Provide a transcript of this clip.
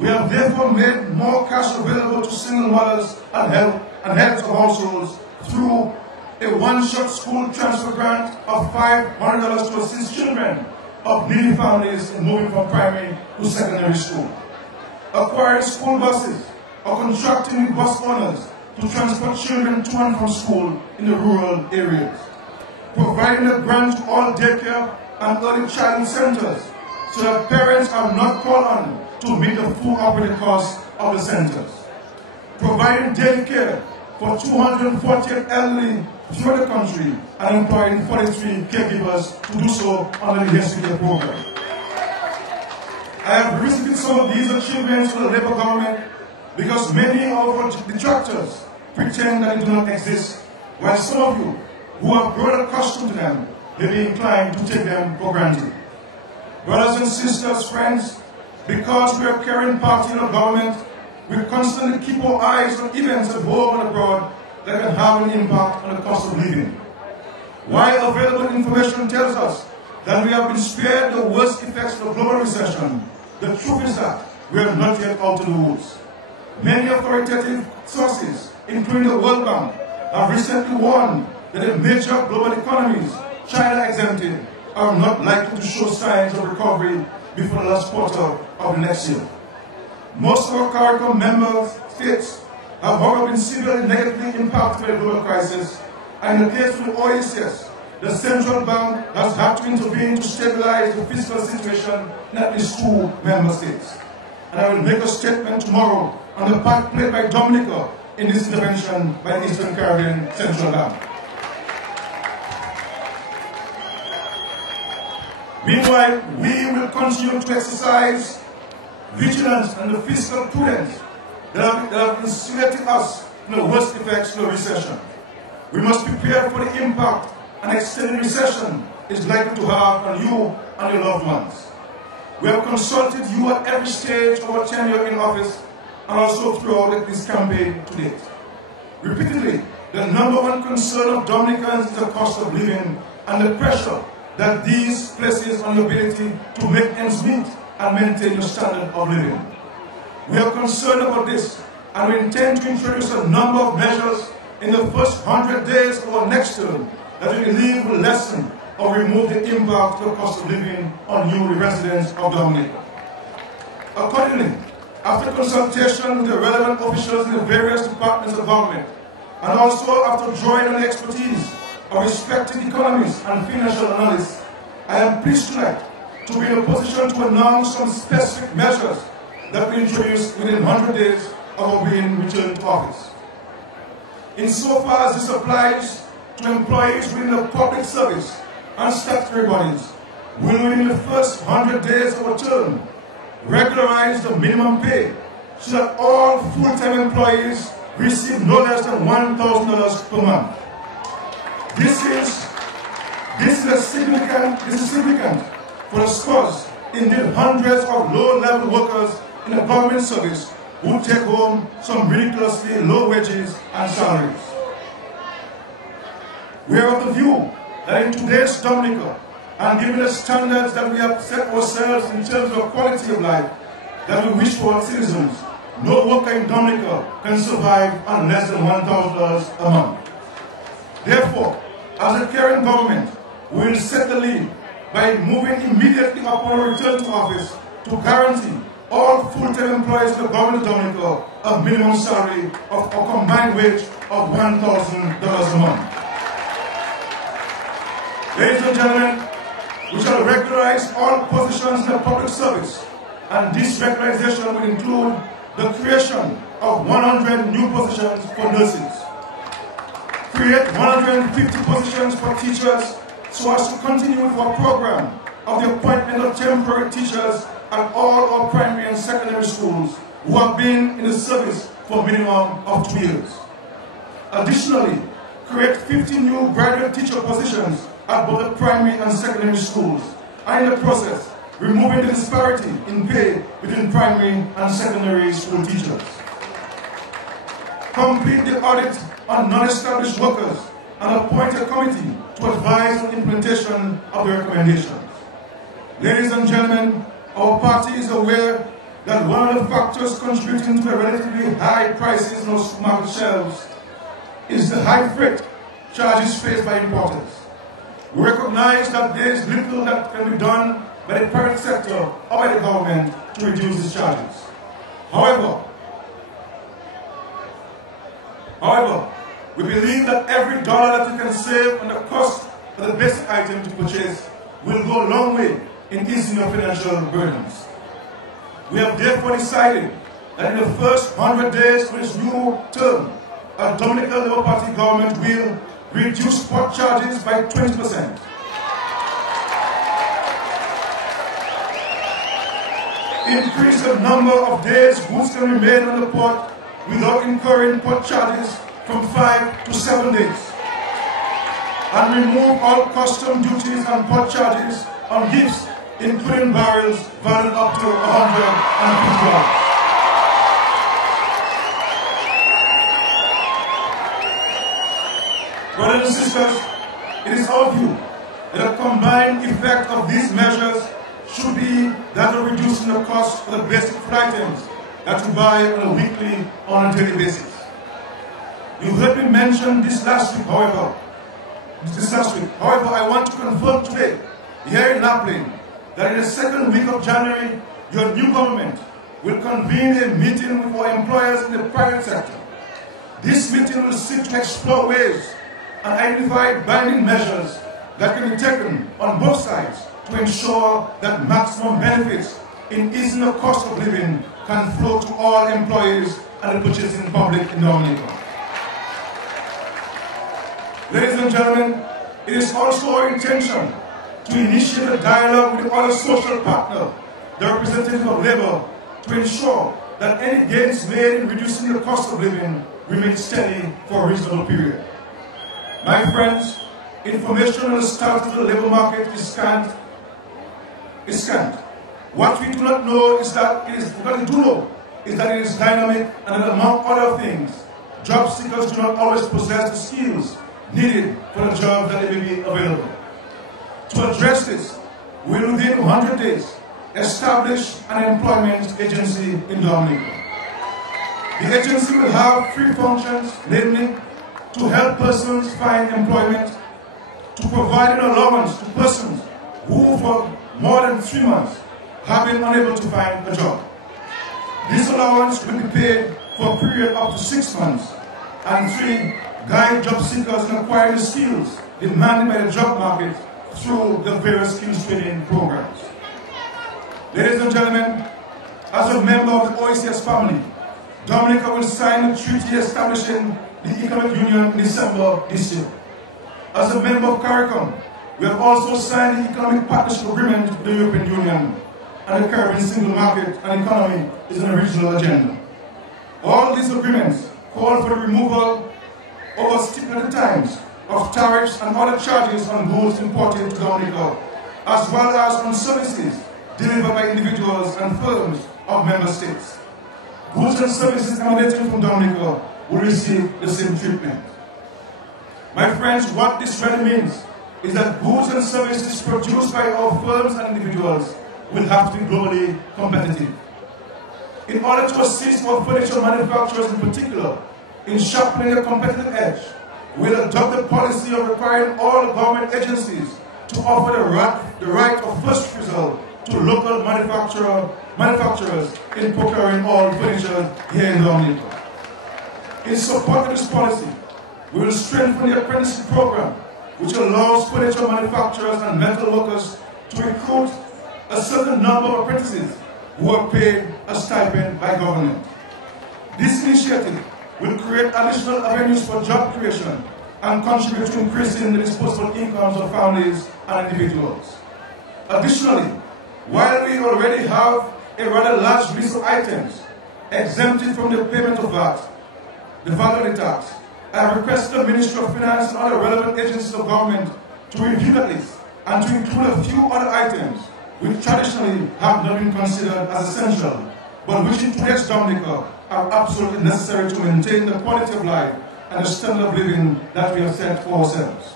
We have therefore made more cash available to single mothers and heads of households through a one-shot school transfer grant of $500 to assist children of needy families in moving from primary to secondary school, acquiring school buses or contracting with bus owners to transport children to and from school in the rural areas, providing a grant to all daycare and early childhood centers so that parents are not called on to meet the full operating costs of the centers, providing daily care for 248 elderly throughout the country and employing 43 caregivers to do so under the HCA program. I have visited some of these achievements of the Labour government because many of our detractors pretend that they do not exist, while some of you who have grown accustomed to them may be inclined to take them for granted. Brothers and sisters, friends, because we are carrying part in our government, we constantly keep our eyes on events at home and abroad that can have an impact on the cost of living. While available information tells us that we have been spared the worst effects of the global recession, the truth is that we are not yet out of the woods. Many authoritative sources, including the World Bank, have recently warned that the major global economies, China exempted, are not likely to show signs of recovery before the last quarter of the next year. Most of our CARICOM member states have however been severely negatively impacted by the global crisis, and in the case of the OECS, the central bank has had to intervene to stabilize the fiscal situation in at least 2 member states. And I will make a statement tomorrow on the part played by Dominica in this intervention by the Eastern Caribbean Central Bank. Meanwhile, we will continue to exercise vigilance and the fiscal prudence that have insulated us from the worst effects of the recession. We must prepare for the impact an extended recession is likely to have on you and your loved ones. We have consulted you at every stage of our tenure in office and also throughout this campaign to date. Repeatedly, the #1 concern of Dominicans is the cost of living and the pressure that these places on your ability to make ends meet and maintain your standard of living. We are concerned about this, and we intend to introduce a number of measures in the first 100 days of our next term that we believe will lessen or remove the impact of the cost of living on you, the residents of Dominica. Accordingly, after consultation with the relevant officials in the various departments of government, and also after drawing on the expertise of respected economists and financial analysts, I am pleased tonight to be in a position to announce some specific measures that we introduce within 100 days of our being returned to office. Insofar as this applies to employees within the public service and statutory bodies, we will within the first 100 days of our term regularize the minimum pay so that all full-time employees receive no less than $1,000 per month. This is significant for the scores, indeed hundreds of low-level workers in the government service who take home some ridiculously low wages and salaries. We are of the view that in today's Dominica, and given the standards that we have set ourselves in terms of quality of life that we wish for our citizens, no worker in Dominica can survive on less than $1,000 a month. Therefore, as a caring government, we will set the lead by moving immediately upon our return to office to guarantee all full-time employees of the government of Dominica a minimum salary of a combined wage of $1,000 a month. Ladies and gentlemen, we shall regularize all positions in the public service, and this regularization will include the creation of 100 new positions for nurses, create 150 positions for teachers so as to continue with our program of the appointment of temporary teachers at all our primary and secondary schools who have been in the service for a minimum of 2 years. Additionally, create 50 new graduate teacher positions at both the primary and secondary schools, and in the process, removing the disparity in pay between primary and secondary school teachers. Complete the audit on non-established workers and appoint a committee to advise on the implementation of the recommendations. Ladies and gentlemen, our party is aware that one of the factors contributing to the relatively high prices on supermarket shelves is the high freight charges faced by importers. We recognize that there is little that can be done by the private sector or by the government to reduce these charges. However, we believe that every dollar that we can save on the cost of the basic item to purchase will go a long way in easing your financial burdens. We have therefore decided that in the first 100 days of this new term, our Dominica Labour Party government will reduce port charges by 20%. Increase the number of days goods can remain on the port without incurring port charges from 5 to 7 days. And remove all custom duties and port charges on gifts, including barrels valued up to $150. Brothers and sisters, it is our view that a combined effect of these measures should be that of reducing the cost of the basic food items that we buy on a weekly or on a daily basis. You heard me mention this last week, however. I want to confirm today, here in Nat'l, that in the second week of January, your new government will convene a meeting with our employers in the private sector. This meeting will seek to explore ways and identify binding measures that can be taken on both sides to ensure that maximum benefits in easing the cost of living can flow to all employees and the purchasing public in Dominica. Ladies and gentlemen, it is also our intention to initiate a dialogue with the other social partner, the representative of labor, to ensure that any gains made in reducing the cost of living remain steady for a reasonable period. My friends, information on the status of the labor market is scant. What we do not know is that it is dynamic, and that among other things, job seekers do not always possess the skills needed for the job that may be available. To address this, we will within 100 days establish an employment agency in Dominica. The agency will have 3 functions, namely to help persons find employment, to provide an allowance to persons who for more than 3 months have been unable to find a job. This allowance will be paid for a period up to 6 months, and 3, guide job seekers in acquiring the skills demanded by the job market through the various skills training programs. Ladies and gentlemen, as a member of the OECS family, Dominica will sign a treaty establishing the Economic Union in December this year. As a member of CARICOM, we have also signed the Economic Partnership Agreement with the European Union, and the Caribbean Single Market and Economy is on a regional agenda. All these agreements call for the removal over stipulated times of tariffs and other charges on goods imported to Dominica, as well as on services delivered by individuals and firms of member states. Goods and services emanating from Dominica will receive the same treatment. My friends, what this really means is that goods and services produced by our firms and individuals will have to be globally competitive. In order to assist our furniture manufacturers in particular in sharpening their competitive edge, we'll adopt the policy of requiring all government agencies to offer the right of first refusal to local manufacturers in procuring all furniture here in Dominica. In support of this policy, we will strengthen the apprenticeship program, which allows furniture manufacturers and metal workers to recruit a certain number of apprentices who are paid a stipend by government. This initiative will create additional avenues for job creation and contribute to increasing the disposable incomes of families and individuals. Additionally, while we already have a rather large list of items exempted from the payment of VAT, the value tax, I have requested the Ministry of Finance and other relevant agencies of government to review that list and to include a few other items which traditionally have not been considered as essential, but which in today's Dominica are absolutely necessary to maintain the quality of life and the standard of living that we have set for ourselves.